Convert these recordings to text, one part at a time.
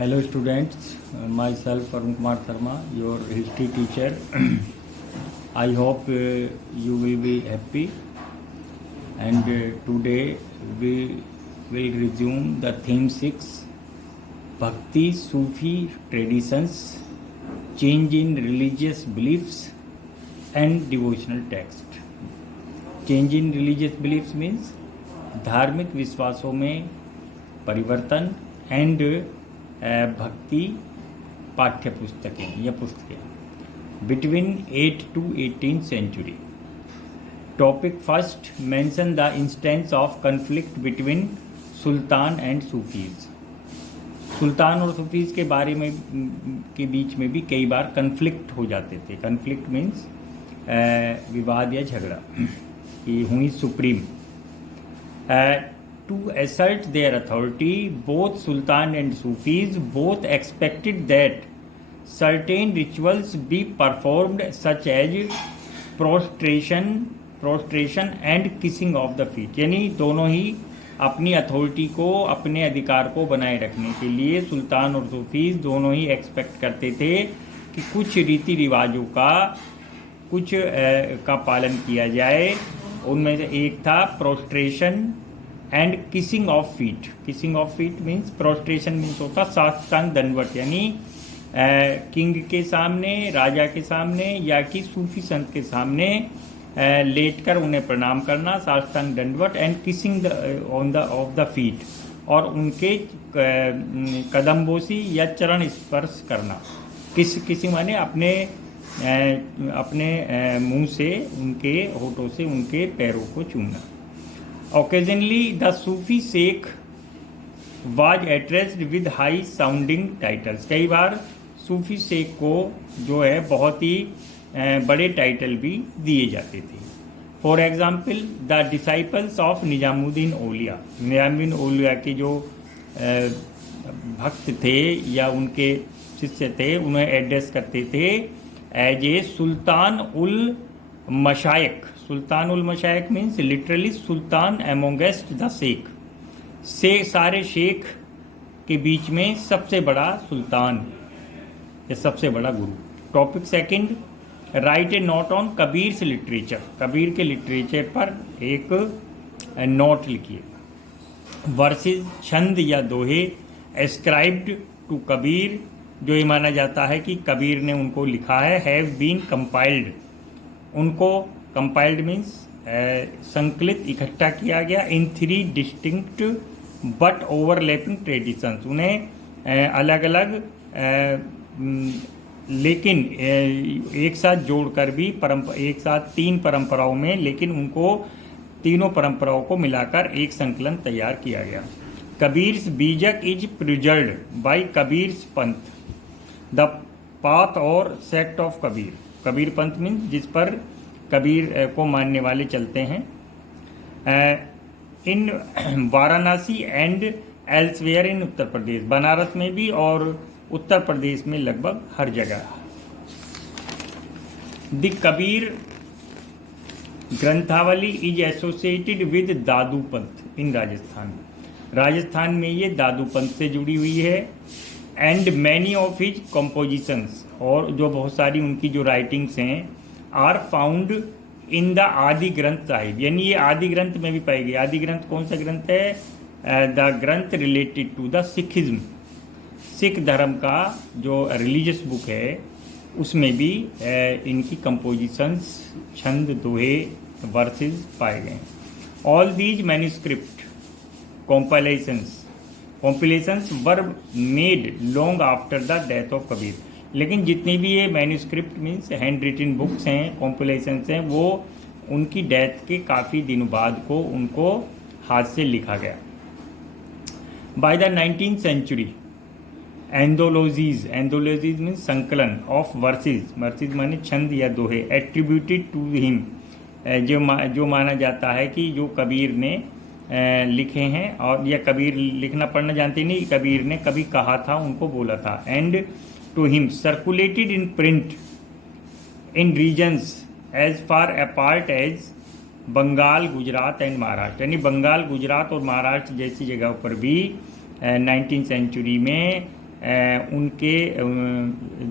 Hello students, myself Arun Kumar Sharma, your history teacher. I hope you will be happy, and today we will resume the theme 6, Bhakti Sufi traditions, change in religious beliefs and devotional text. Change in religious beliefs means धार्मिक विश्वासों में परिवर्तन and भक्ति पाठ्य पुस्तकें या पुस्तकें between 8 to 18th century. Topic first, mention the instance of conflict between sultan and Sufis. सुल्तान और सूफीज के बारे में के बीच में भी कई बार कन्फ्लिक्ट हो जाते थे. कन्फ्लिक्ट मीन्स विवाद या झगड़ा कि हुई supreme. To assert their authority, both Sultan and Sufis both expected that certain rituals be performed, such as prostration and kissing of the feet. यानी दोनों ही अपनी अथॉरिटी को, अपने अधिकार को बनाए रखने के लिए सुल्तान और सूफीज दोनों ही एक्सपेक्ट करते थे कि कुछ रीति रिवाजों का पालन किया जाए. उनमें से एक था prostration and kissing of feet. Kissing of feet means, prostration means होता साष्टांग दंडवत, यानी किंग के सामने, राजा के सामने या कि सूफी संत के सामने लेटकर उन्हें प्रणाम करना, साष्टांग दंडवत. And kissing of the feet, और उनके कदमबोसी या चरण स्पर्श करना. किसिंग माने अपने मुंह से, उनके होठों से उनके पैरों को चूमना. Occasionally, the Sufi Sheikh was addressed with high sounding titles. कई बार सूफी शेख को जो है बहुत ही बड़े टाइटल भी दिए जाते थे. For example, the disciples of Nizamuddin Auliya. Nizamuddin Auliya के जो भक्त थे या उनके शिष्य थे, उन्हें एड्रेस करते थे as a Sultan ul Mashaikh. Sultan ul Mashaikh means literally sultan amongst the sheikh. सारे शेख के बीच में सबसे बड़ा सुल्तान या सबसे बड़ा गुरु. Topic second, write a note on Kabir's literature. Kabir के लिटरेचर पर एक नोट लिखिए. वर्सेस, छंद या दोहे एस्क्राइब्ड टू कबीर, जो ये माना जाता है कि कबीर ने उनको लिखा है, हैव बीन कंपाइल्ड. उनको कंपाइल्ड मीन्स संकलित, इकट्ठा किया गया. इन 3 डिस्टिंक्ट बट ओवरलैपिंग ट्रेडिशंस. उन्हें अलग अलग लेकिन एक साथ जोड़कर भी एक साथ 3 परंपराओं में, लेकिन उनको तीनों परंपराओं को मिलाकर एक संकलन तैयार किया गया. कबीर्स बीजक इज प्रिजर्व्ड बाय कबीर्स पंथ, द पाथ और sect of Kabir. Kabir Panth means जिस पर कबीर को मानने वाले चलते हैं. In Varanasi and elsewhere in Uttar Pradesh. Banaras में भी और उत्तर प्रदेश में लगभग हर जगह. The Kabir Granthavali is associated with Dadu Panth in Rajasthan. Rajasthan में ये दादू पंथ से जुड़ी हुई है. And many of his compositions, और जो बहुत सारी उनकी जो राइटिंग्स हैं, आर फाउंड इन द आदि ग्रंथ साहिब. यानी ये आदि ग्रंथ में भी पाई गई. आदि ग्रंथ कौन सा ग्रंथ है? The Granth related to the Sikhism. सिख धर्म का जो रिलीजियस बुक है उसमें भी इनकी कंपोजिशंस, छंद, दोहे, वर्सेस पाए गए. All these manuscript compilations were made long after the death of Kabir. लेकिन जितनी भी ये manuscript means hand written books हैं, कॉम्पिलेशंस हैं, वो उनकी डेथ के काफ़ी दिनों बाद को उनको हाथ से लिखा गया. By the 19th century, anthologies means संकलन ऑफ वर्सेस माने छंद या दोहे, एट्रीब्यूटेड टू हिम, जो माना जाता है कि जो कबीर ने लिखे हैं, और या कबीर लिखना पढ़ना जानते नहीं, कबीर ने कभी कहा था, उनको बोला था. And to him circulated in print in regions as far apart as Bengal, Gujarat and Maharashtra. यानी बंगाल, गुजरात और महाराष्ट्र जैसी जगहों पर भी 19th सेंचुरी में उनके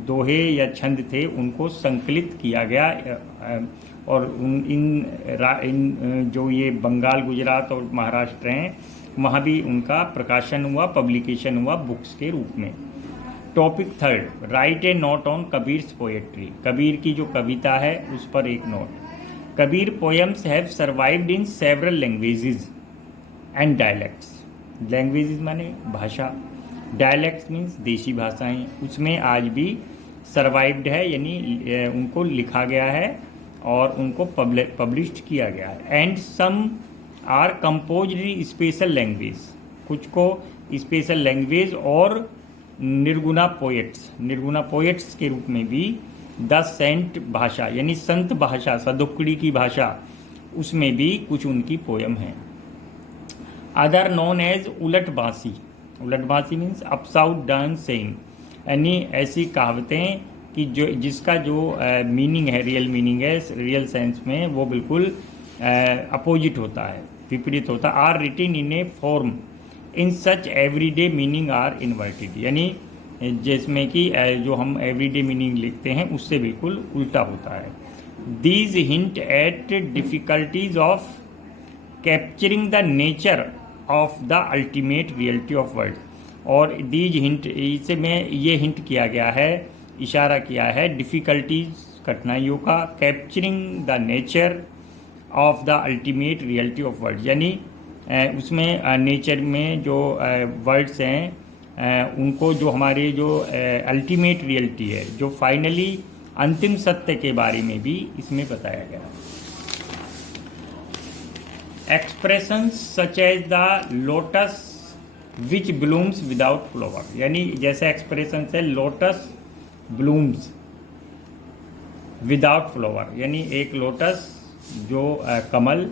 दोहे या छंद थे उनको संकलित किया गया, और इन जो ये बंगाल, गुजरात और महाराष्ट्र हैं वहाँ भी उनका प्रकाशन हुआ, पब्लिकेशन हुआ बुक्स के रूप में। Topic third, write a note on Kabir's poetry. Kabir की जो कविता है उस पर एक नोट। Kabir poems have survived in several languages and dialects. Languages माने भाषा, डायलेक्ट्स मीन्स देशी भाषाएं, उसमें आज भी सर्वाइव्ड है, यानी उनको लिखा गया है और उनको पब्लिश्ड किया गया है। And some are composed in special language, कुछ को स्पेशल लैंग्वेज और निर्गुणा पोएट्स के रूप में भी द सेंट भाषा यानी संत भाषा, सदुक्कड़ी की भाषा, उसमें भी कुछ उनकी पोयम हैं। Other known as ulat bansi means upside down saying, यानी ऐसी कहावतें कि जिसका जो मीनिंग है, रियल मीनिंग है, रियल सेंस में वो बिल्कुल अपोजिट होता है, विपरीत होता है। Are written in a form in such everyday meaning are inverted, यानी जिसमें कि जो हम एवरीडे मीनिंग लिखते हैं उससे बिल्कुल उल्टा होता है। These hint eight difficulties of capturing the nature of the ultimate reality of world, और दीज हिंट, इसे में ये हिंट किया गया है, इशारा किया है डिफ़िकल्टीज, कठिनाइयों का, capturing the nature of the ultimate reality of world, यानी उसमें नेचर में जो वर्ड्स हैं उनको, जो हमारे जो अल्टीमेट रियलिटी है, जो फाइनली अंतिम सत्य के बारे में भी इसमें बताया गया है। Expressions such as the lotus which blooms without flower, यानी जैसे एक्सप्रेशंस है लोटस ब्लूम्स विदाउट फ्लावर, यानी एक लोटस जो कमल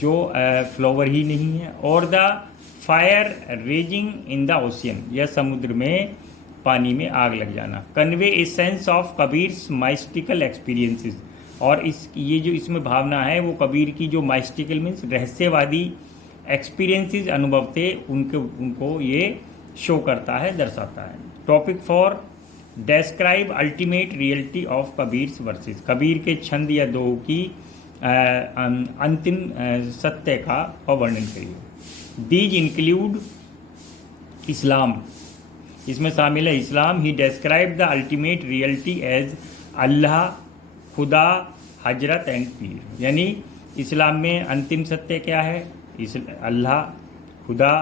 जो फ्लावर ही नहीं है, और the fire raging in the ocean, या समुद्र में पानी में आग लग जाना। Convey a sense of Kabir's mystical experiences, और ये जो इसमें भावना है वो कबीर की जो माइस्टिकल मीन्स रहस्यवादी एक्सपीरियंसेस, अनुभव थे, उनको ये शो करता है, दर्शाता है। Topic four describe ultimate reality of Kabir's verses, Kabir के छंद या दोहों की अंतिम सत्य का वर्णन करिए। दीज इंक्लूड इस्लाम, इसमें शामिल है Islam. He describe the ultimate reality as Allah, Khuda, Hazrat and पीर, यानी इस्लाम में अंतिम सत्य क्या है? अल्लाह, खुदा,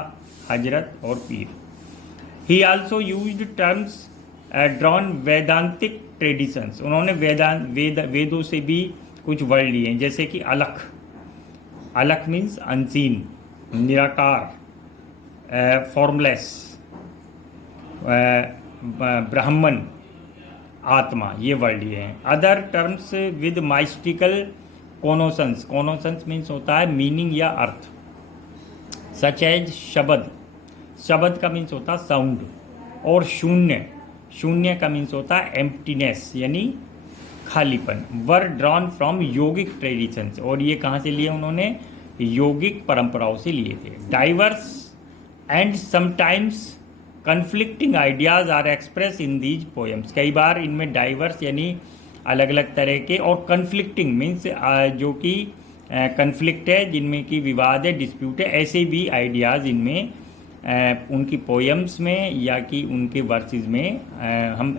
हजरत और पीर। ही also used terms drawn वेदांतिक traditions, उन्होंने वेदों से भी कुछ वर्ड लिए हैं, जैसे कि अलख मीन्स अनसीन, निराकार, फॉर्मलेस, ब्राह्मण, आत्मा, ये वर्ड लिए हैं। अदर टर्म्स विद माइस्टिकल कोनोशंस मीन्स होता है मीनिंग या अर्थ, सच एज शब्द का मीन्स होता है साउंड, और शून्य का मीन्स होता है एम्प्टीनेस यानी खालीपन। वर ड्रॉन फ्रॉम योगिक ट्रेडिशंस, और ये कहाँ से लिए उन्होंने? योगिक परंपराओं से लिए थे। Diverse and sometimes conflicting ideas are express in these poems, कई बार इनमें डाइवर्स यानी अलग अलग तरह के, और कन्फ्लिक्टिंग मीन्स जो कि कन्फ्लिक्ट है, जिनमें कि विवाद है, डिस्प्यूट है, ऐसे भी आइडियाज़ इनमें उनकी पोएम्स में या कि उनके वर्सेस में हम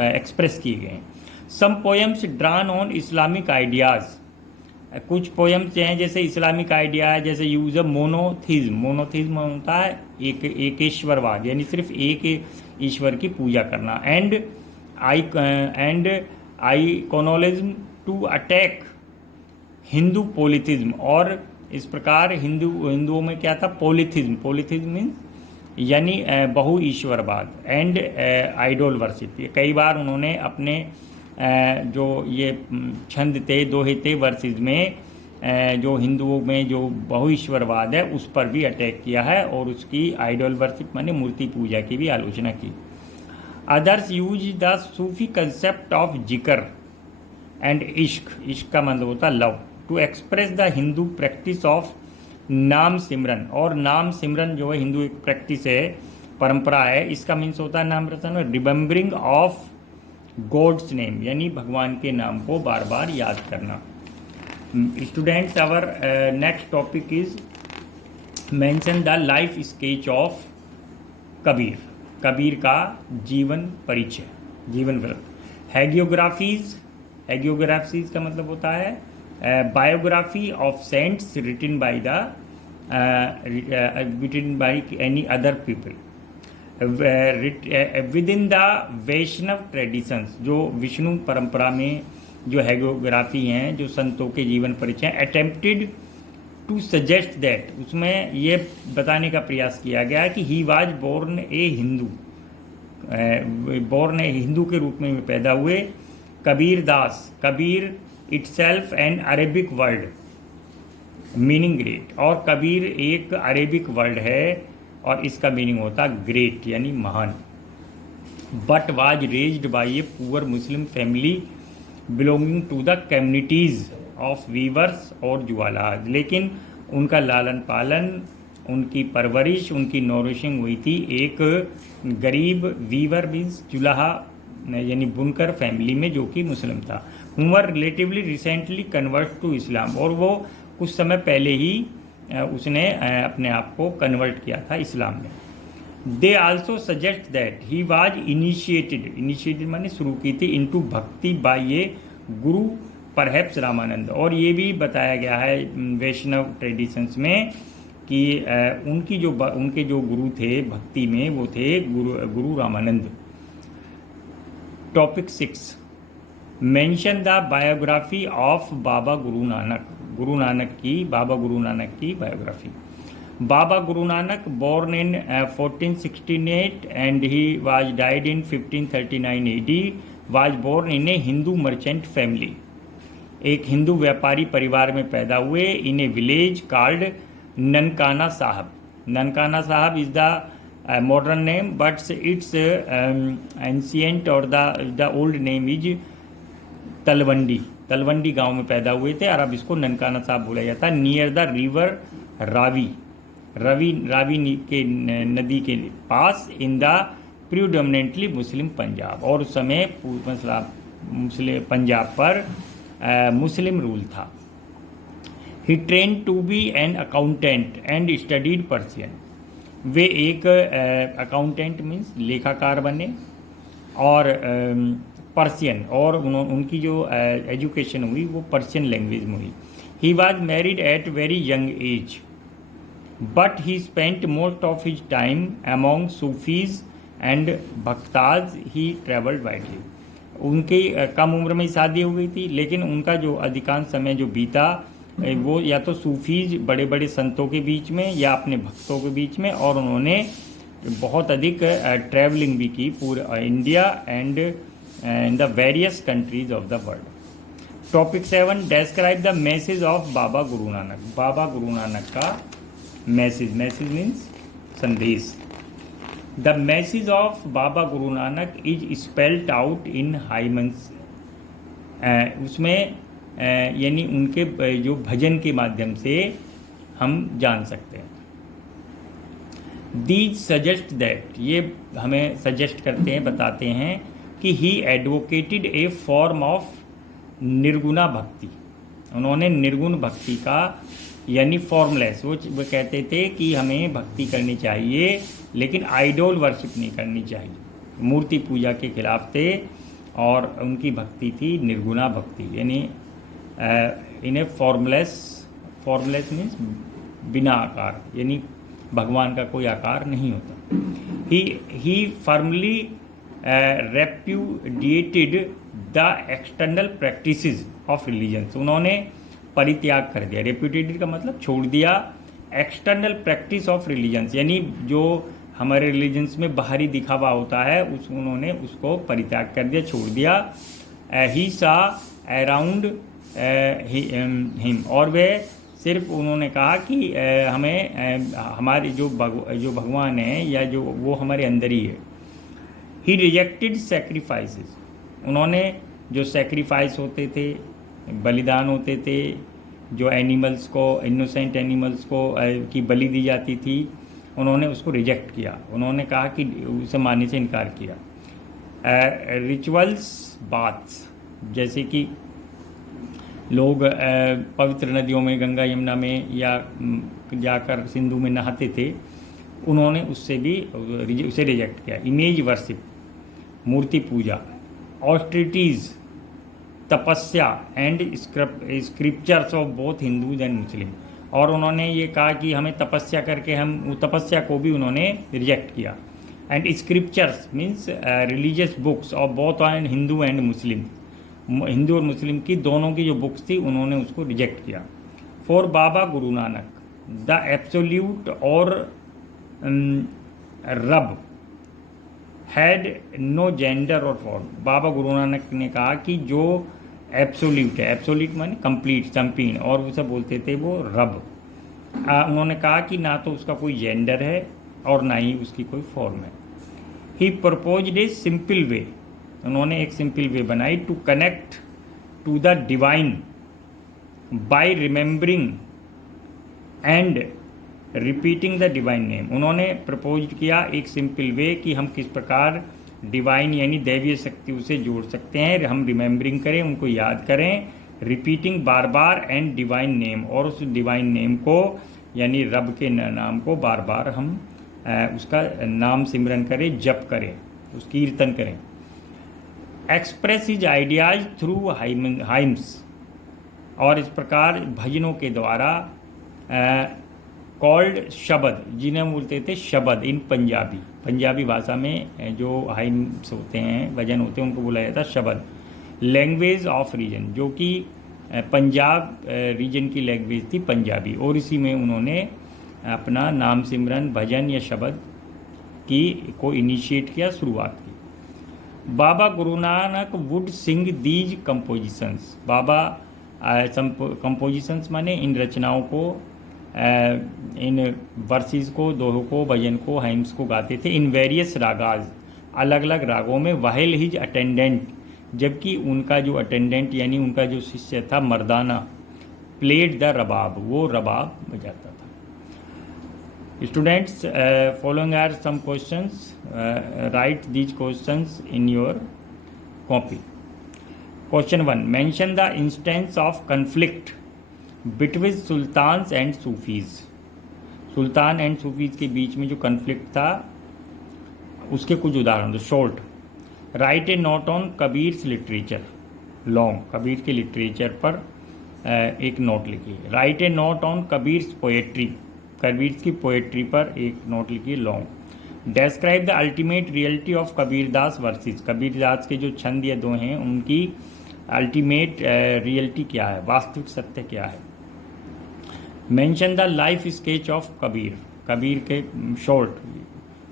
एक्सप्रेस किए गए हैं। Some poems drawn on Islamic ideas, कुछ पोएम्स हैं जैसे इस्लामिक आइडिया है, जैसे यूज ऑफ मोनोथिज्म होता है एकेश्वरवाद, यानी सिर्फ एक ईश्वर की पूजा करना। And आइकोनोलिज्म to attack Hindu polytheism, और इस प्रकार हिंदुओं में क्या था? पॉलिथिज्म मीन्स यानी बहु ईश्वरवाद। एंड आइडोल वर्शिप, कई बार उन्होंने अपने जो ये छंद थे, दोहे थे, वर्सेस में जो हिंदुओं में जो बहु ईश्वरवाद है उस पर भी अटैक किया है, और उसकी आइडोल वर्शिप माने मूर्ति पूजा की भी आलोचना की। Others use the Sufi concept of zikr and ishq का मतलब होता है love, to express the Hindu practice of naam simran, और नाम सिमरन जो है हिंदू एक प्रैक्टिस है, परंपरा है, इसका मीन्स होता है नाम रटना, रिमेम्बरिंग ऑफ गॉड्स नेम, यानी भगवान के नाम को बार बार याद करना। Students, our next topic is mention the life sketch of Kabir. Kabir का जीवन परिचय, जीवन वृत्त। हैगियोग्राफीज, हैगियोग्राफीज का मतलब होता है biography of saints written by the written by any other people with in the Vaishnav traditions. जो विष्णु परंपरा में जो हैगियोग्राफी हैं, जो संतों के जीवन परिचय, अटेम्प्टेड टू सजेस्ट दैट, उसमें ये बताने का प्रयास किया गया कि he was born a Hindu, born a Hindu के रूप में पैदा हुए। Kabir Das, Kabir itself an Arabic word meaning great, और कबीर एक अरेबिक वर्ड है और इसका मीनिंग होता ग्रेट यानी महान। But was raised by a poor Muslim family belonging to the communities of weavers और जुआलाज, लेकिन उनका लालन पालन, उनकी परवरिश, उनकी नौरिशिंग हुई थी एक गरीब वीवर मीन्स जुलाहा यानी बुनकर फैमिली में, जो कि मुस्लिम था। Humar relatively recently convert to Islam, और वो कुछ समय पहले ही उसने अपने आप को कन्वर्ट किया था इस्लाम में। They also suggest that he was initiated, initiated माने शुरू की थी, इनटू भक्ति बाय ए गुरु परहैप्स रामानंद, और ये भी बताया गया है वैष्णव ट्रेडिशंस में कि उनके जो गुरु थे भक्ति में, वो थे Guru Ramanand. Topic 6, mention the biography of Baba Guru Nanak. Guru Nanak की, बाबा गुरु नानक की biography. Baba Guru Nanak born in 1468 and he was died in 1539 AD, was born in a Hindu merchant family। एक हिंदू व्यापारी परिवार में पैदा हुए। In a village called Nankana Sahib. Nankana Sahib is the modern name but it's ancient और the old name is Talwandi. Talwandi गांव में पैदा हुए थे और अब इसको ननकाना साहब बोला जाता है। Near the river Ravi, Ravi के नदी के पास, in the predominantly Muslim Punjab, और उस समय मुस्लिम पंजाब पर मुस्लिम रूल था। He train to be an accountant and studied Persian. वे एक अकाउंटेंट मीन्स लेखाकार बने और पर्सियन, और उनकी जो एजुकेशन हुई वो पर्सियन लैंग्वेज में हुई। He was married at very young age but he spent most of his time among Sufis and bhaktas. He travelled widely. उनकी कम उम्र में ही शादी हो गई थी, लेकिन उनका जो अधिकांश समय जो बीता वो या तो सूफीज बड़े बड़े संतों के बीच में या अपने भक्तों के बीच में, और उन्होंने बहुत अधिक ट्रैवलिंग भी की पूरे India and in the various countries of the world. Topic 7, describe the message of Baba Guru Nanak. Baba Guru Nanak का मैसेज, मैसेज मीन्स संदेश। The message of Baba Guru Nanak is spelled out in hymns. उसमें यानी उनके जो भजन के माध्यम से हम जान सकते हैं। दीज सजेस्ट दैट, ये हमें सजेस्ट करते हैं, बताते हैं कि he advocated a form of nirguna bhakti. उन्होंने निर्गुण भक्ति का यानी फॉर्मलेस, वो कहते थे कि हमें भक्ति करनी चाहिए लेकिन आइडोल वर्शिप नहीं करनी चाहिए, मूर्ति पूजा के खिलाफ थे, और उनकी भक्ति थी निर्गुणा भक्ति, यानी इन्हें फॉर्मलेस मीन्स बिना आकार, यानी भगवान का कोई आकार नहीं होता। He firmly repudiated the external practices of religions. उन्होंने परित्याग कर दिया, रेप्यूडिएटेड का मतलब छोड़ दिया, एक्सटर्नल प्रैक्टिस ऑफ रिलीजन्स यानी जो हमारे रिलीजन्स में बाहरी दिखावा होता है उन्होंने उसको परित्याग कर दिया, छोड़ दिया। ही सा अराउंड हिम, और वे सिर्फ उन्होंने कहा कि हमें हमारे जो भगवान है या जो वो हमारे अंदर ही है। ही रिजेक्टेड सेक्रीफाइसेस, उन्होंने जो सेक्रीफाइस होते थे, बलिदान होते थे, जो एनिमल्स को, इनोसेंट एनिमल्स को की बलि दी जाती थी, उन्होंने उसको रिजेक्ट किया, उन्होंने कहा कि उसे मानने से इनकार किया। रिचुअल्स बाथ्स, जैसे कि लोग पवित्र नदियों में, गंगा यमुना में या जाकर सिंधु में नहाते थे, उन्होंने उसे रिजेक्ट किया। इमेज वर्शिप, मूर्ति पूजा, ऑस्ट्रिटीज़, तपस्या and scriptures of both Hindus and Muslim, और उन्होंने ये कहा कि हमें तपस्या करके, हम तपस्या को भी उन्होंने रिजेक्ट किया। And scriptures means religious books of both and Hindu and Muslim, Hindu और मुस्लिम की दोनों की जो बुक्स थी उन्होंने उसको रिजेक्ट किया। For Baba Guru Nanak the absolute और रब हैड नो जेंडर और फॉर्म। बाबा गुरु नानक ने कहा कि जो एब्सोल्यूट है, एब्सोल्यूट माने कंप्लीट, संपूर्ण, और उसे बोलते थे वो रब। उन्होंने कहा कि ना तो उसका कोई जेंडर है और ना ही उसकी कोई फॉर्म है। ही प्रपोज्ड ए सिंपल वे, उन्होंने एक सिंपल वे बनाई to connect to the divine by remembering and repeating the divine name. उन्होंने प्रपोज किया एक सिंपल वे कि हम किस प्रकार डिवाइन यानी दैवीय शक्ति उसे जोड़ सकते हैं, हम रिमेंबरिंग करें, उनको याद करें, repeating bar bar, and divine name, और उस डिवाइन नेम को यानी रब के नाम को बार बार हम उसका नाम सिमरन करें, जप करें, उस कीर्तन करें। Express his ideas through hymns, और इस प्रकार भजनों के द्वारा कॉल्ड शब्द, जिन्हें बोलते थे शब्द इन पंजाबी, पंजाबी भाषा में जो हाइम्स होते हैं, भजन होते हैं, उनको बोला जाता है शब्द। लैंग्वेज ऑफ रीजन, जो कि पंजाब रीजन की लैंग्वेज थी पंजाबी, और इसी में उन्होंने अपना नाम सिमरन, भजन या शब्द की को इनिशिएट किया, शुरुआत की। बाबा Guru Nanak would Singh these compositions, Baba compositions माने इन रचनाओं को, इन वर्सेस को, दोहों को, भजन को, हाइम्स को गाते थे। इन वेरियस रागाज, अलग अलग रागों में। वाहिल हिज अटेंडेंट, जबकि उनका जो अटेंडेंट यानी उनका जो शिष्य था मर्दाना, प्लेड द रबाब, वो रबाब बजाता था। Students, following are some questions, write these questions in your copy. Question 1, mention the instance of conflict between sultans and Sufis. Sultan and Sufis के बीच में जो कन्फ्लिक्ट था उसके कुछ उदाहरण दो। Short, write a note on Kabir's literature. Long, Kabir के लिटरेचर पर एक नोट लिखिए। Write a note on Kabir's poetry, Kabir की पोएट्री पर एक नोट लिखिए। Long, describe the ultimate reality of Kabirdas verses. Kabirdas के जो छंद या दो हैं उनकी अल्टीमेट रियलिटी क्या है, वास्तविक सत्य क्या है। Mention the life sketch of Kabir, Kabir के short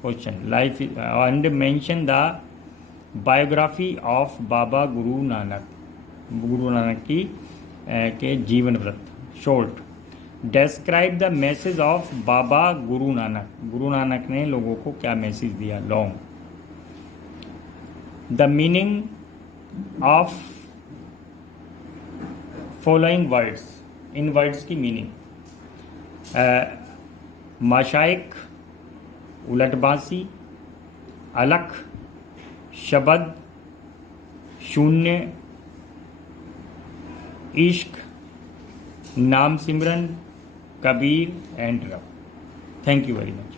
question life, and mention the biography of Baba Guru Nanak, Guru Nanak की के जीवन वृत्त। Short, describe the message of Baba Guru Nanak, Guru Nanak ने लोगों को क्या मैसेज दिया। Long, the meaning of following words, इन वर्ड्स की मीनिंग। माशाइक, उलटबासी, अलख, शब्द, शून्य, इश्क, नाम सिमरन, कबीर एंड रब। Thank you very much.